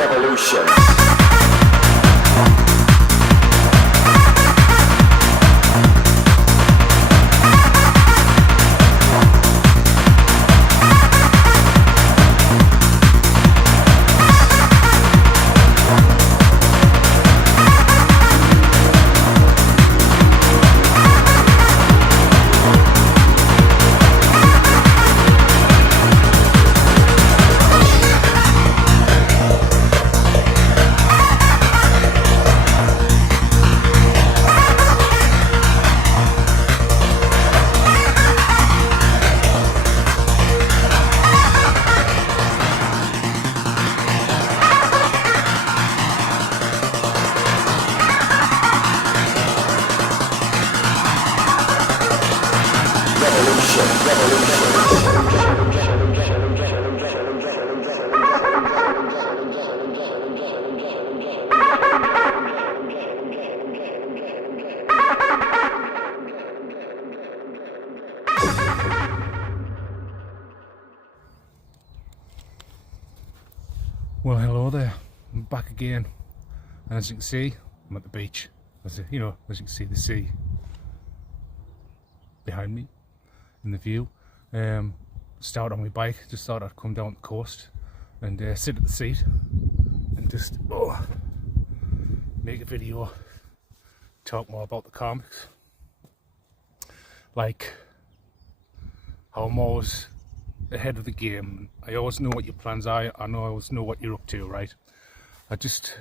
Revolution. Well, hello there. I'm back again, and as you can see, I'm at the beach. As you can see the sea behind me in the view. Started on my bike. Just thought I'd come down the coast and sit at the seat and just make a video, talk more about the comics. Like how I'm always ahead of the game. I always know what your plans are. I always know what you're up to, right? I just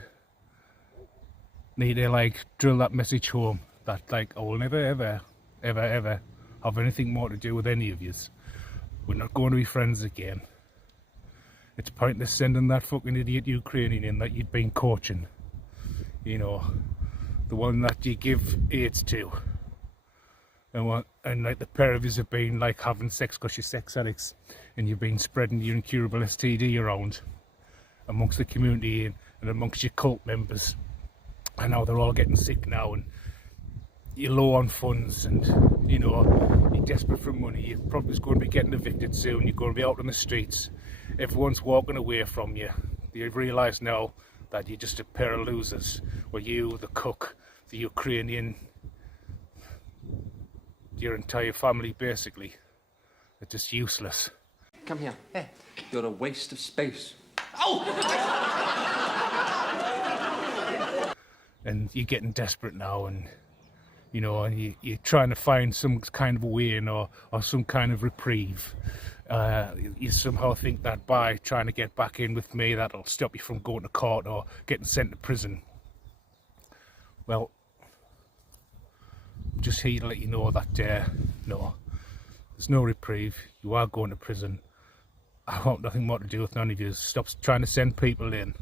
need to like drill that message home that like I will never ever have anything more to do with any of yous. We're not going to be friends again. It's pointless sending that fucking idiot Ukrainian in that you'd been coaching. You know, the one that you give AIDS to. And like the pair of you have been like having sex because you're sex addicts and you've been spreading your incurable STD around amongst the community and amongst your cult members, and now they're all getting sick now and you're low on funds and you're desperate for money. You're probably going to be getting evicted soon. You're going to be out on the streets. Everyone's walking away from you. You realise now that you're just a pair of losers. Well, you, the cook, the Ukrainian, your entire family basically are just useless. Come here. Hey. You're a waste of space. And you're getting desperate now, and you're trying to find some kind of a way in or some kind of reprieve. You somehow think that by trying to get back in with me, that'll stop you from going to court or getting sent to prison. Well, I'm just here to let you know that no, there's no reprieve. You are going to prison. I want nothing more to do with none of you. Stop trying to send people in.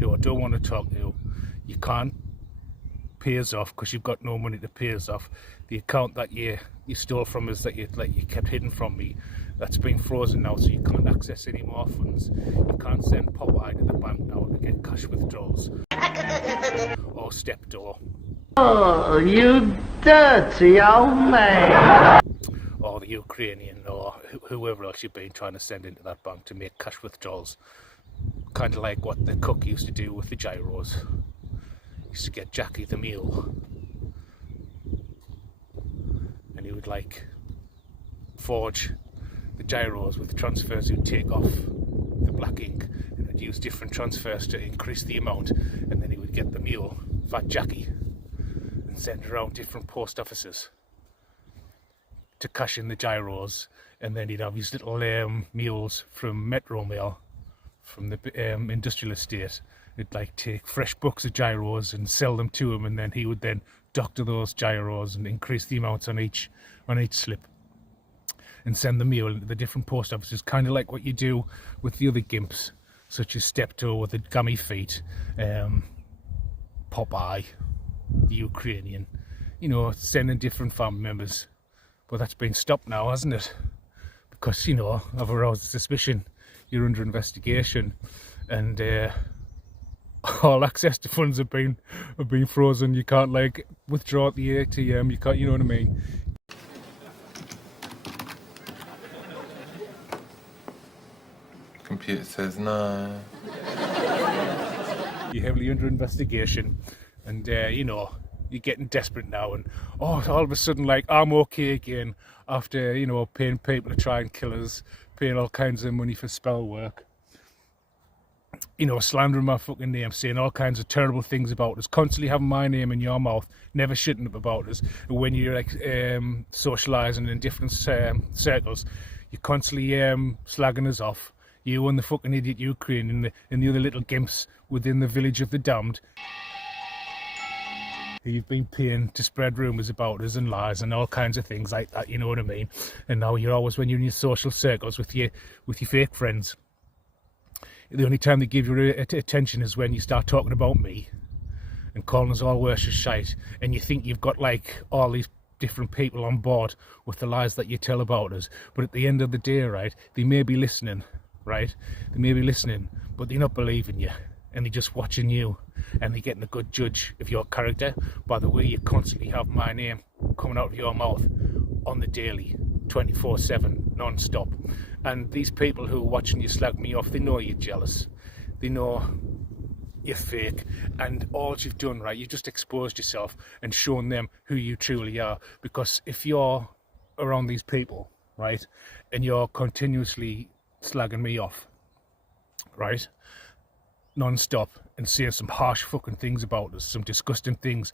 Who I don't want to talk to. You can't pay us off because you've got no money to pay us off. The account that you stole from us, that you kept hidden from me, that's been frozen now, so you can't access any more funds. You can't send Popeye to the bank now to get cash withdrawals or Steptoe. Oh, you dirty old man! Or the Ukrainian, or whoever else you've been trying to send into that bank to make cash withdrawals. Kind of like what the cook used to do with the gyros. He used to get Jackie the mule, and he would like forge the gyros with transfers. He'd take off the black ink and would use different transfers to increase the amount, and then he would get the mule, Fat Jackie, and send it around different post offices to cash in the gyros. And then he'd have his little mules from Metro Mail, from the industrial estate. He'd like take fresh books of gyros and sell them to him, and then he would then doctor those gyros and increase the amounts on each slip and send the meal into the different post offices, kind of like what you do with the other gimps, such as Steptoe with the gummy feet, Popeye, the Ukrainian, sending different family members. But that's been stopped now, hasn't it? Because, I've aroused suspicion. You're under investigation, and all access to funds have been frozen. You can't like withdraw at the ATM. You can't, you know what I mean? Computer says no. You're heavily under investigation, and you know, you're getting desperate now, and oh, all of a sudden, like, I'm okay again after, you know, paying people to try and kill us, paying all kinds of money for spell work, you know, slandering my fucking name, saying all kinds of terrible things about us, constantly having my name in your mouth, never shitting up about us. And when you're like socialising in different circles, you're constantly slagging us off. You and the fucking idiot Ukraine and the other little gimps within the village of the damned. You've been paying to spread rumours about us and lies and all kinds of things like that, you know what I mean? And now you're always, when you're in your social circles with your fake friends, the only time they give you attention is when you start talking about me and calling us all worse as shite, and you think you've got like all these different people on board with the lies that you tell about us. But at the end of the day, right, they may be listening, right? They may be listening, but they're not believing you, and they're just watching you, and they're getting a good judge of your character by the way you constantly have my name coming out of your mouth on the daily, 24/7, non-stop. And these people who are watching you slag me off, they know you're jealous, they know you're fake, and all you've done, right, you've just exposed yourself and shown them who you truly are. Because if you're around these people, right, and you're continuously slagging me off, right, non-stop, and saying some harsh fucking things about us, some disgusting things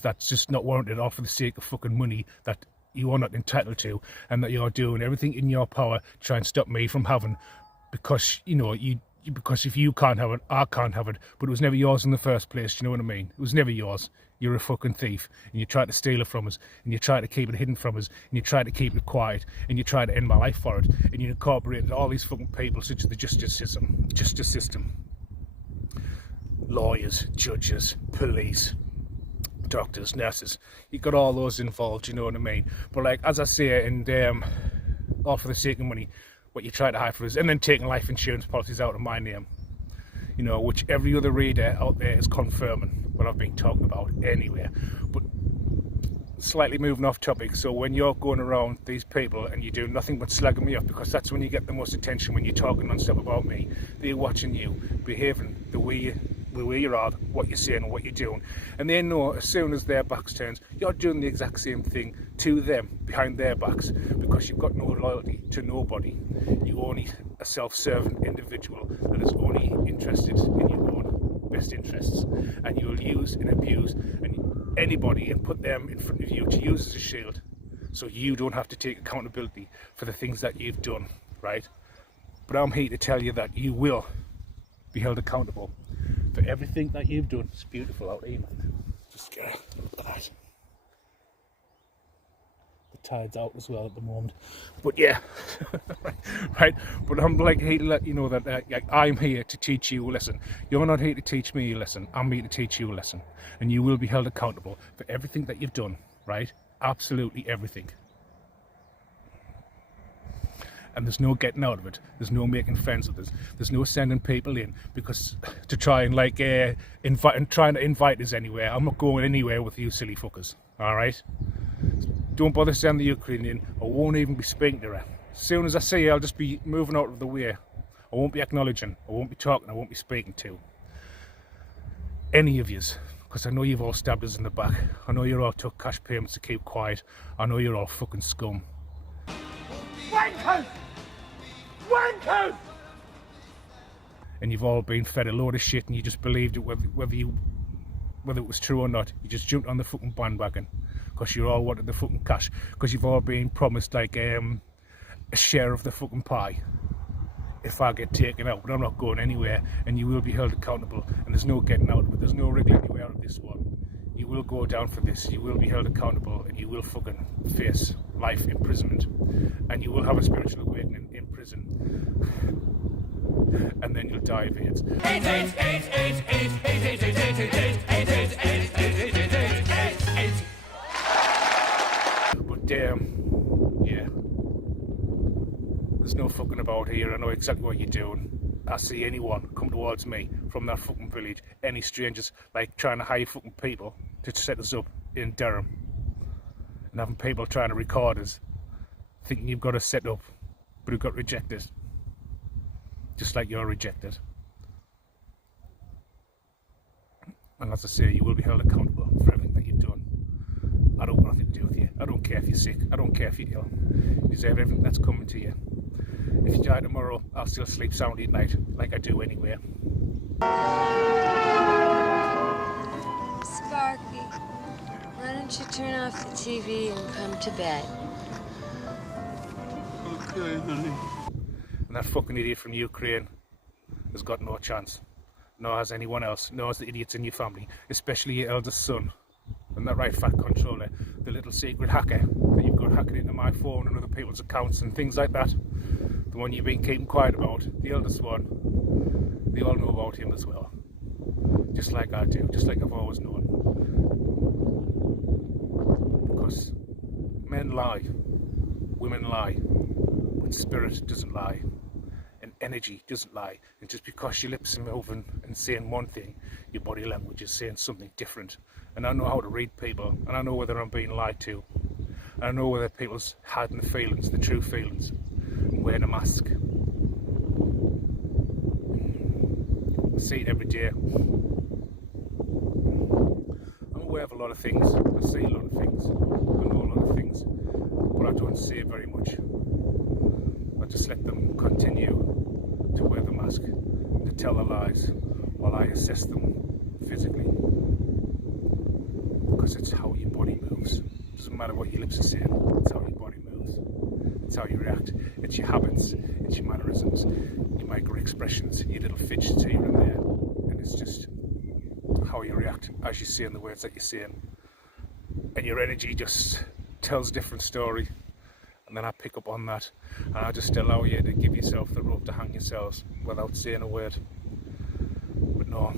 that's just not warranted, all for the sake of fucking money that you are not entitled to, and that you're doing everything in your power to try and stop me from having, because, you know, because if you can't have it, I can't have it, but it was never yours in the first place, you know what I mean? It was never yours. You're a fucking thief, and you try to steal it from us, and you try to keep it hidden from us, and you try to keep it quiet, and you try to end my life for it, and you incorporated all these fucking people such as the justice system, lawyers, judges, police, doctors, nurses. You got all those involved, you know what I mean? But like, as I say, and all for the sake of money, what you try to hide for us, and then taking life insurance policies out of my name, you know, which every other reader out there is confirming what I've been talking about anyway. But slightly moving off topic, so when you're going around these people and you do nothing but slagging me off, because that's when you get the most attention, when you're talking non-stop about me, they're watching you behaving the way you are, what you're saying and what you're doing, and they know as soon as their backs turns, you're doing the exact same thing to them behind their backs, because you've got no loyalty to nobody. You're only a self-serving individual that is only interested in your own best interests, and you will use and abuse anybody and put them in front of you to use as a shield, so you don't have to take accountability for the things that you've done, right? But I'm here to tell you that you will be held accountable for everything that you've done. It's beautiful out here, man. Just look at that. The tide's out as well at the moment. But yeah, right. But I'm like here to let you know that I'm here to teach you a lesson. You're not here to teach me a lesson. I'm here to teach you a lesson, and you will be held accountable for everything that you've done. Right? Absolutely everything. And there's no getting out of it. There's no making friends with us. There's no sending people in because to try and like trying to invite us anywhere. I'm not going anywhere with you silly fuckers. All right? Don't bother sending the Ukrainian. I won't even be speaking to her. As soon as I see her, I'll just be moving out of the way. I won't be acknowledging. I won't be talking. I won't be speaking to any of yous, because I know you've all stabbed us in the back. I know you all took cash payments to keep quiet. I know you're all fucking scum. Wankers! Wankers! And you've all been fed a load of shit, and you just believed it, whether it was true or not. You just jumped on the fucking bandwagon because you all wanted the fucking cash, because you've all been promised like a share of the fucking pie if I get taken out. But I'm not going anywhere, and you will be held accountable, and there's no getting out of it. There's no wriggling your way out of this one. You will go down for this. You will be held accountable, and you will fucking face life imprisonment, and you will have a spiritual awakening in prison, and then you'll die of AIDS. But yeah, there's no fucking about here. I know exactly what you're doing. I see anyone come to towards me from that fucking village. Any strangers like trying to hire fucking people to set us up in Durham and having people trying to record us, thinking you've got us set up, but who got rejected, just like you're rejected. And as I say, you will be held accountable for everything that you've done. I don't want nothing to do with you. I don't care if you're sick. I don't care if you're ill. You deserve everything that's coming to you. If you die tomorrow, I'll still sleep soundly at night, like I do anyway. Sparky, why don't you turn off the TV and come to bed? Okay, honey. And that fucking idiot from Ukraine has got no chance. Nor has anyone else. Nor has the idiots in your family, especially your eldest son. And that right fat controller, the little secret hacker that you've got hacking into my phone and other people's accounts and things like that. The one you've been keeping quiet about, the eldest one, they all know about him as well. Just like I do, just like I've always known. Because men lie, women lie, but spirit doesn't lie, and energy doesn't lie. And just because your lips are moving and saying one thing, your body language is saying something different. And I know how to read people, and I know whether I'm being lied to. And I know whether people's hiding the feelings, the true feelings, and wearing a mask. I see it every day. I'm aware of a lot of things. I see a lot of things. I know a lot of things. But I don't say very much. I just let them continue to wear the mask, to tell the lies, while I assess them physically. Because it's how your body moves. It doesn't matter what your lips are saying, it's how your body moves. It's how you react. It's your habits, it's your mannerisms, your micro expressions, your little fidgets here and there. And it's just how you react as you're saying the words that you're saying. And your energy just tells a different story. And then I pick up on that, and I just allow you to give yourself the rope to hang yourselves without saying a word. But no,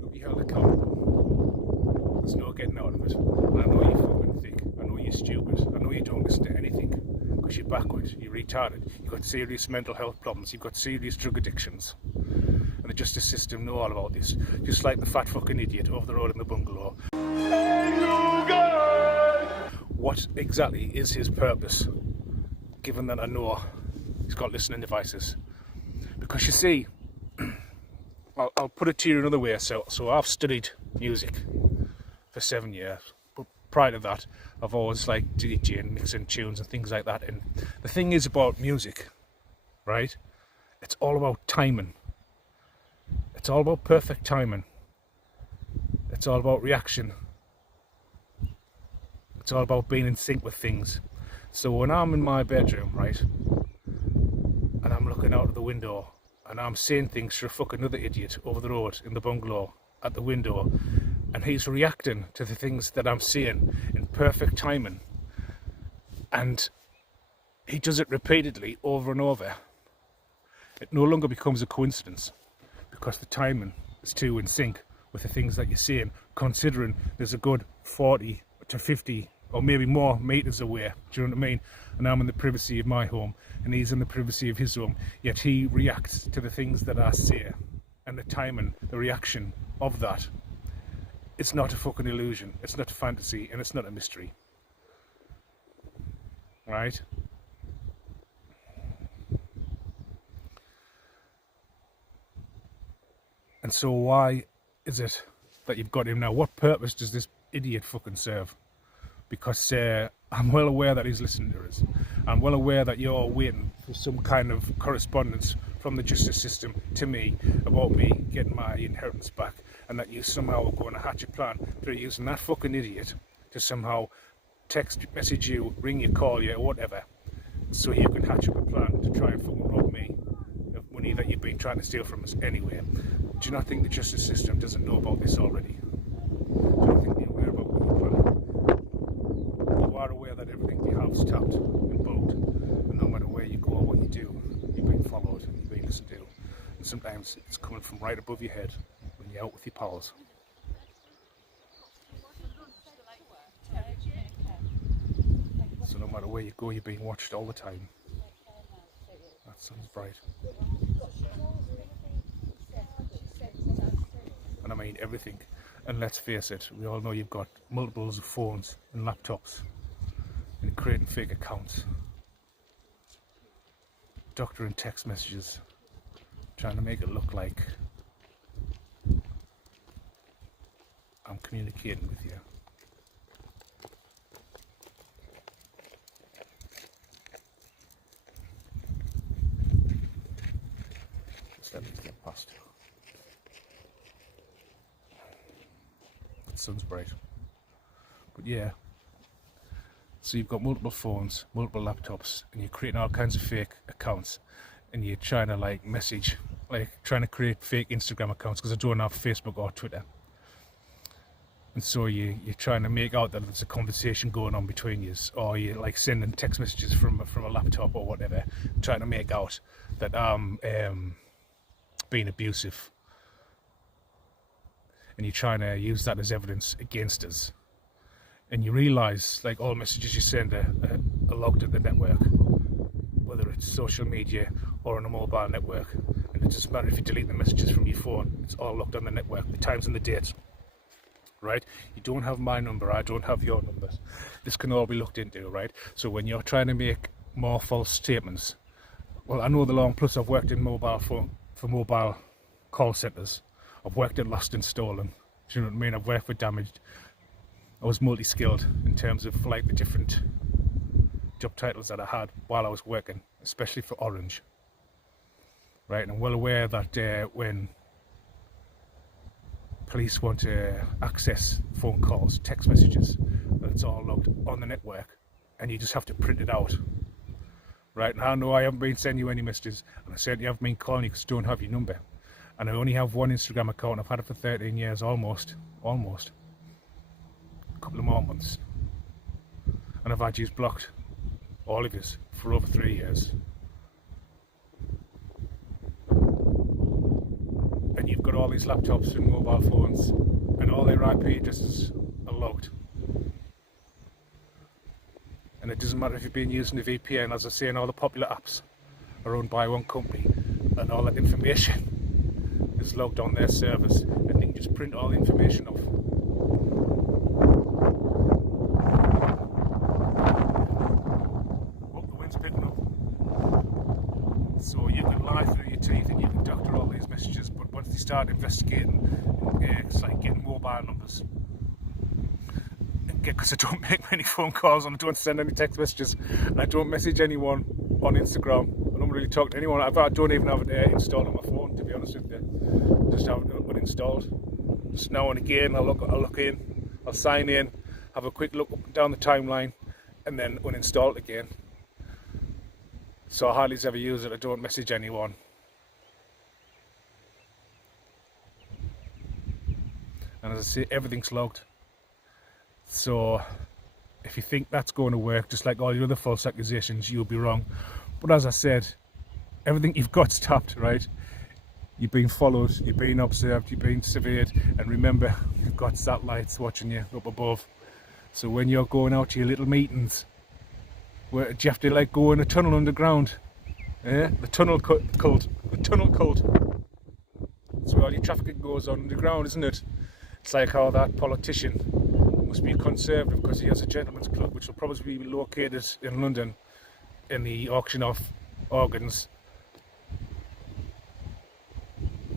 you'll be held accountable. There's no getting out of it. And I know you're fucking thick. I know you're stupid. I know you don't listen to anything because you're backward. You're retarded. You've got serious mental health problems. You've got serious drug addictions. And the justice system know all about this. Just like the fat fucking idiot over the road in the bungalow. What exactly is his purpose, given that I know he's got listening devices? Because you see, I'll put it to you another way. So I've studied music for 7 years, but prior to that, I've always liked DJing and mixing tunes and things like that. And the thing is about music, right? It's all about timing. It's all about perfect timing. It's all about reaction. It's all about being in sync with things. So when I'm in my bedroom, right, and I'm looking out of the window, and I'm saying things to a fucking other idiot over the road in the bungalow at the window, and he's reacting to the things that I'm saying in perfect timing, and he does it repeatedly over and over, it no longer becomes a coincidence, because the timing is too in sync with the things that you're saying, considering there's a good 40 to 50 or maybe more meters away, do you know what I mean? And I'm in the privacy of my home and he's in the privacy of his home, yet he reacts to the things that I say, and the timing, the reaction of that, it's not a fucking illusion, it's not a fantasy, and it's not a mystery, right? And so why is it that you've got him now? What purpose does this idiot fucking serve? Because I'm well aware that he's listening to us. I'm well aware that you're waiting for some kind of correspondence from the justice system to me about me getting my inheritance back, and that you somehow are going to hatch a plan through using that fucking idiot to somehow text, message you, ring you, call you, or whatever, so you can hatch up a plan to try and fucking rob me of money that you've been trying to steal from us anyway. Do you not think the justice system doesn't know about this already? Do you not think they're aware about what you're planning? You are aware that everything you have is tapped and bugged, and no matter where you go or what you do, you're being followed, you're being listened to. And sometimes it's coming from right above your head when you're out with your pals. So no matter where you go, you're being watched all the time. Sun's bright. And I mean everything. And let's face it, we all know you've got multiples of phones and laptops and creating fake accounts, doctoring text messages, trying to make it look like I'm communicating with you. Just let me get past. The sun's bright. But yeah, so you've got multiple phones, multiple laptops, and you're creating all kinds of fake accounts, and you're trying to like message, like trying to create fake Instagram accounts because I don't have Facebook or Twitter. And so you're trying to make out that there's a conversation going on between you, or you're like sending text messages from a laptop or whatever, trying to make out that I'm being abusive. And you're trying to use that as evidence against us. And you realise like all messages you send are logged at the network, whether it's social media or on a mobile network. And it doesn't matter if you delete the messages from your phone, it's all logged on the network, the times and the dates. Right? You don't have my number, I don't have your numbers. This can all be looked into, right? So when you're trying to make more false statements, well, I know the long, plus I've worked in mobile phone for mobile call centres. I've worked at Lost and Stolen. Do you know what I mean? I've worked for Damaged. I was multi-skilled in terms of like the different job titles that I had while I was working, especially for Orange. Right? And I'm well aware that when police want to access phone calls, text messages, that it's all logged on the network and you just have to print it out. Right? And I know I haven't been sending you any messages, and I certainly haven't been calling you because I don't have your number. And I only have one Instagram account. I've had it for 13 years, almost. A couple of more months. And I've had you blocked, all of us, for over 3 years. And you've got all these laptops and mobile phones, and all their IP addresses are logged. And it doesn't matter if you've been using a VPN, as I say, and all the popular apps are owned by one company, and all that information is logged on their servers, and they can just print all the information off. Oh, the wind's picking up. So you can lie through your teeth and you can doctor all these messages, but once they start investigating, it's like getting mobile numbers. Because I don't make many phone calls and I don't send any text messages, and I don't message anyone on Instagram. I don't really talk to anyone. I don't even have it installed on my phone, to be honest with you. Just have it uninstalled. Just now and again I'll look in, I'll sign in, have a quick look up and down the timeline, and then uninstall it again. So I hardly ever use it. I don't message anyone. And as I say, everything's logged. So if you think that's going to work, just like all your other false accusations, you'll be wrong. But as I said, everything you've got's tapped, right? You're being followed, you're being observed, you're being surveyed, and remember, you've got satellites watching you up above. So when you're going out to your little meetings, where do you have to like go in a tunnel underground? The tunnel cult. The tunnel cult. That's where all your trafficking goes on underground, isn't it? It's like how that politician must be a conservative because he has a gentleman's club, which will probably be located in London, in the auction of organs,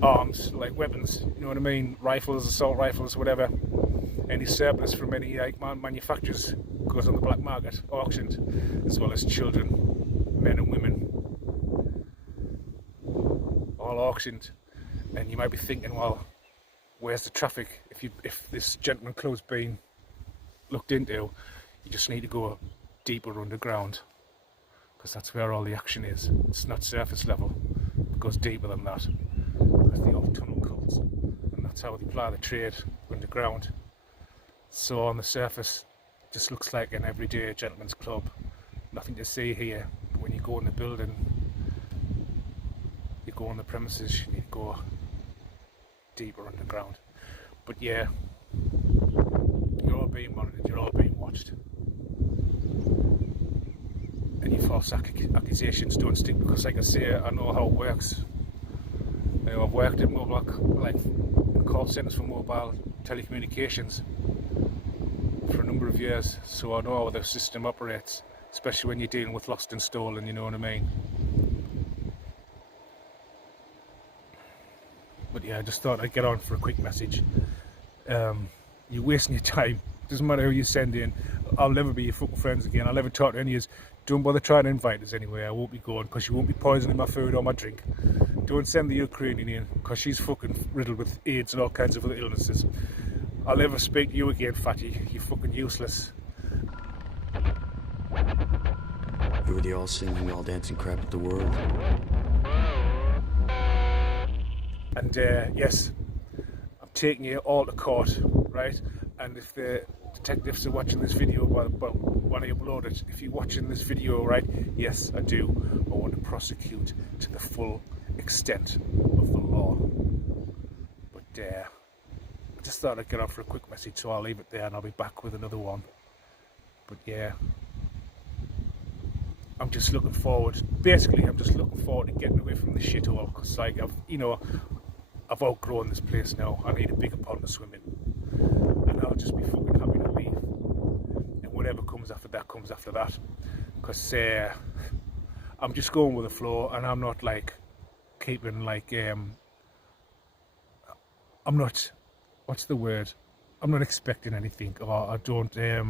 arms, like weapons, you know what I mean, rifles, assault rifles, whatever. Any surplus from any like manufacturers goes on the black market, auctioned, as well as children, men and women, all auctioned. And you might be thinking, well, where's the traffic? If this gentleman club's been looked into, you just need to go deeper underground, because that's where all the action is. It's not surface level, it goes deeper than that, because the old tunnel cults, and that's how they ply the trade underground. So on the surface, it just looks like an everyday gentleman's club, nothing to see here. But when you go in the building, you go on the premises, you need to go deeper underground. But yeah, you're all being monitored, you're all being watched, and you follow false accusations don't stick, because like I say, I know how it works. You know, I've worked in mobile, like call centres for mobile telecommunications for a number of years, so I know how the system operates, especially when you're dealing with lost and stolen, you know what I mean. But yeah, I just thought I'd get on for a quick message. You're wasting your time. Doesn't matter who you send in. I'll never be your fucking friends again. I'll never talk to any of you. Don't bother trying to invite us anyway. I won't be going, because you won't be poisoning my food or my drink. Don't send the Ukrainian in, because she's fucking riddled with AIDS and all kinds of other illnesses. I'll never speak to you again, fatty. You're fucking useless. You were the all singing, all dancing crap of the world. And yes, I'm taking you all to court, right? And if the detectives are watching this video when I upload it, if you're watching this video, right, yes, I do. I want to prosecute to the full extent of the law. But I just thought I'd get on for a quick message, so I'll leave it there and I'll be back with another one. But yeah, I'm just looking forward. Basically, I'm just looking forward to getting away from this shithole, because like I've outgrown this place now. I need a bigger pond to swim in, and I'll just be fucking happy to leave. And whatever comes after that comes after that, because I'm just going with the flow, and I'm not like keeping like I'm not. What's the word? I'm not expecting anything, or I don't. I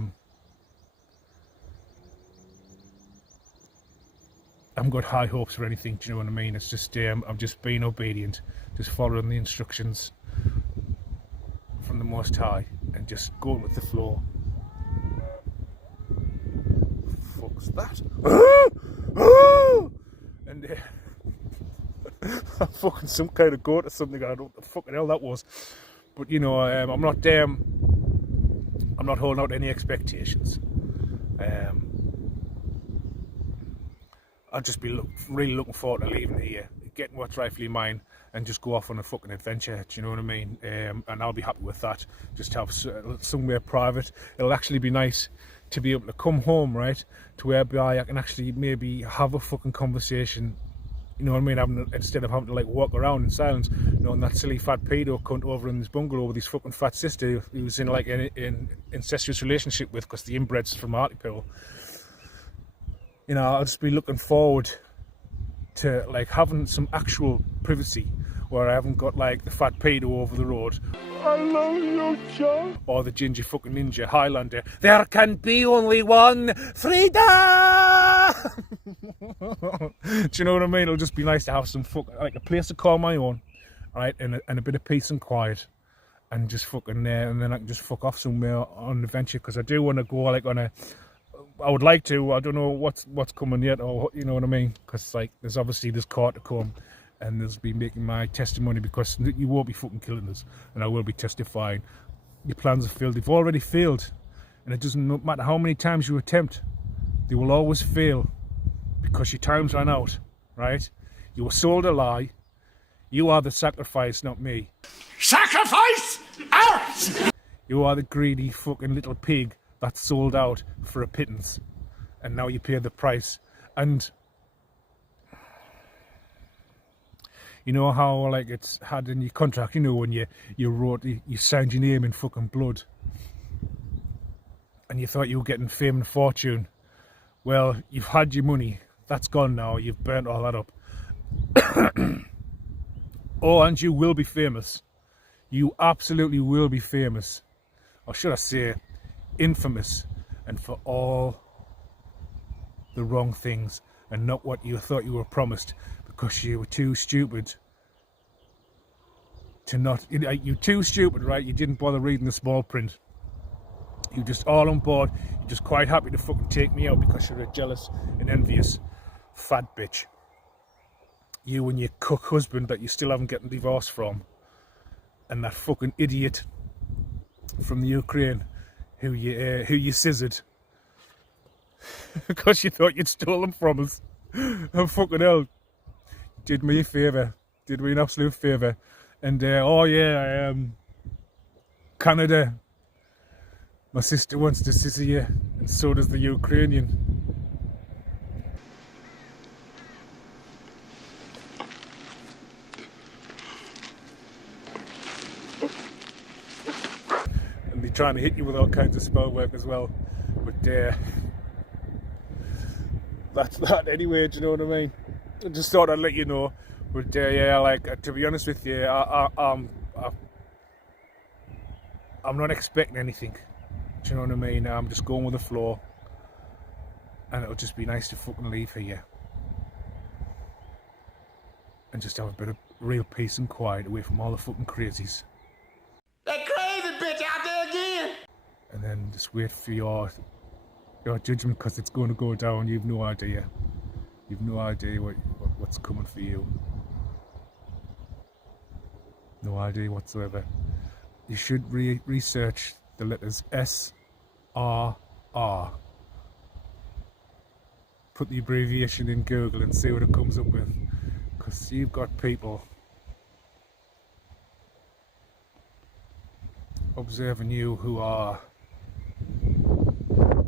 haven't got high hopes for anything, do you know what I mean? It's just, I'm just being obedient, just following the instructions from the Most High, and just going with the flow. Fuck's that? And fucking some kind of goat or something, I don't know what the fucking hell that was. But you know, I'm not holding out any expectations. I'll just be really looking forward to leaving here, getting what's rightfully mine, and just go off on a fucking adventure, do you know what I mean? And I'll be happy with that, just have somewhere private. It'll actually be nice to be able to come home, right, to whereby I can actually maybe have a fucking conversation, you know what I mean, instead of having to like walk around in silence, knowing that silly fat pedo cunt over in this bungalow with his fucking fat sister who's in like an incestuous relationship with, because the inbred's from Hartlepool. You know, I'll just be looking forward to like having some actual privacy, where I haven't got like the fat pedo over the road. I love you, John. Or the ginger fucking ninja Highlander. There can be only one freedom. Do you know what I mean? It'll just be nice to have some like a place to call my own, right, and a bit of peace and quiet, and just fucking there, and then I can just fuck off somewhere on an adventure, because I do want to go like on a. I would like to. I don't know what's coming yet, or you know what I mean, because like there's obviously this court to come, and there's be making my testimony, because you won't be fucking killing us, and I will be testifying. Your plans have failed. They've already failed, and it doesn't matter how many times you attempt, they will always fail, because your time's ran out, right? You were sold a lie. You are the sacrifice, not me. Sacrifice ours! You are the greedy fucking little pig that's sold out for a pittance, and now you pay the price. And you know how like it's had in your contract, you know, when you signed your name in fucking blood, and you thought you were getting fame and fortune. Well, you've had your money, that's gone now, you've burnt all that up. Oh, and you will be famous. You absolutely will be famous, or should I say infamous, and for all the wrong things, and not what you thought you were promised, because you were too stupid to not. You're too stupid, right? You didn't bother reading the small print. You're just all on board. You're just quite happy to fucking take me out because you're a jealous and envious fat bitch. You and your cook husband that you still haven't gotten divorced from, and that fucking idiot from the Ukraine who you scissored because you thought you'd stolen from us. Oh, fucking hell. Did me a favour. Did me an absolute favour. And, oh yeah, Canada. My sister wants to scissor you, and so does the Ukrainian. trying to hit you with all kinds of spell work as well. But that's that anyway, do you know what I mean? I just thought I'd let you know. But yeah, like, to be honest with you, I'm not expecting anything. Do you know what I mean? I'm just going with the flow. And it'll just be nice to fucking leave here. And just have a bit of real peace and quiet away from all the fucking crazies. That crazy bitch out there again! And then just wait for your judgment, because it's going to go down. You've no idea. You've no idea what's coming for you. No idea whatsoever. You should research the letters SRR. Put the abbreviation in Google and see what it comes up with. Because you've got people observing you who are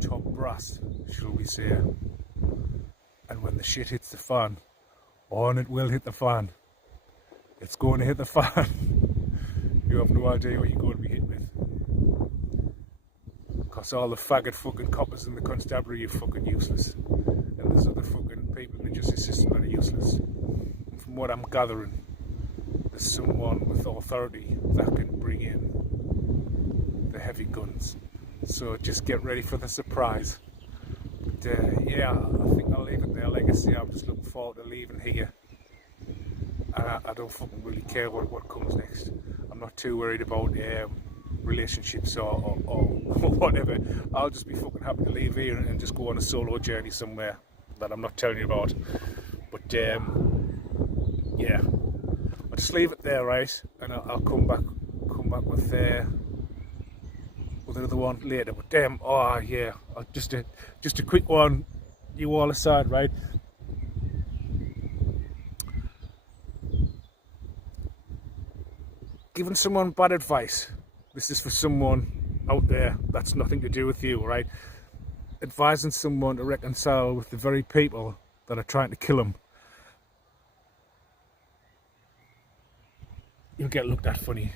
top brass, shall we say. And when the shit hits the fan, and it will hit the fan, it's going to hit the fan. You have no idea what you're going to be hit with. Because all the faggot fucking coppers in the constabulary are fucking useless. And there's other fucking people in the justice system that are useless. And from what I'm gathering, there's someone with authority that can bring in the heavy guns. So just get ready for the surprise. But yeah, I think I'll leave it there. Like I say, I'm just looking forward to leaving here. And I don't fucking really care what comes next. I'm not too worried about relationships or whatever. I'll just be fucking happy to leave here and just go on a solo journey somewhere that I'm not telling you about. But yeah, I'll just leave it there, right? And I'll come back with another one later. But oh yeah, just a quick one, you all aside, right? Giving someone bad advice. This is for someone out there that's nothing to do with you, right? Advising someone to reconcile with the very people that are trying to kill them. You'll get looked at funny.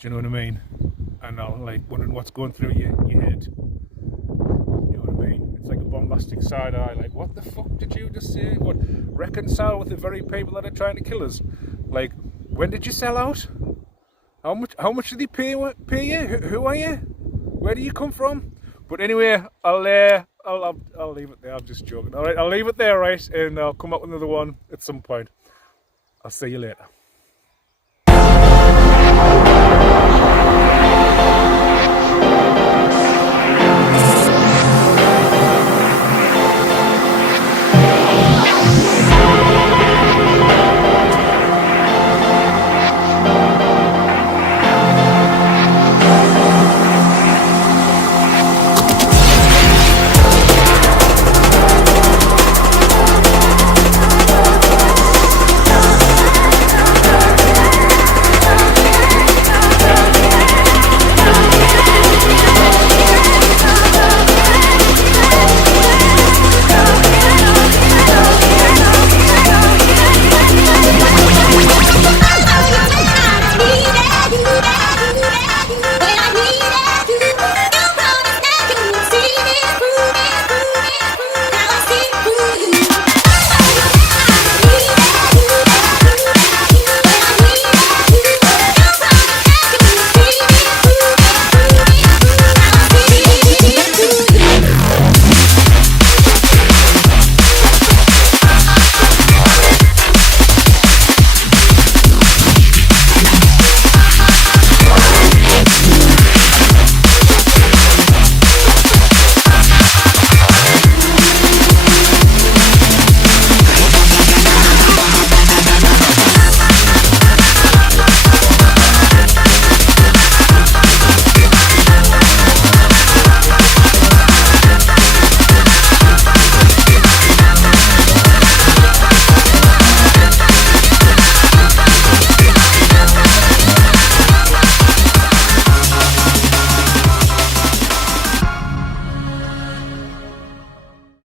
Do you know what I mean? And I'll like wondering what's going through your head. You know what I mean? It's like a bombastic side eye. Like, what the fuck did you just say? What? Reconcile with the very people that are trying to kill us? Like, when did you sell out? How much did they pay you? Who are you? Where do you come from? But anyway, I'll leave it there. I'm just joking. All right, I'll leave it there, right? And I'll come up with another one at some point. I'll see you later.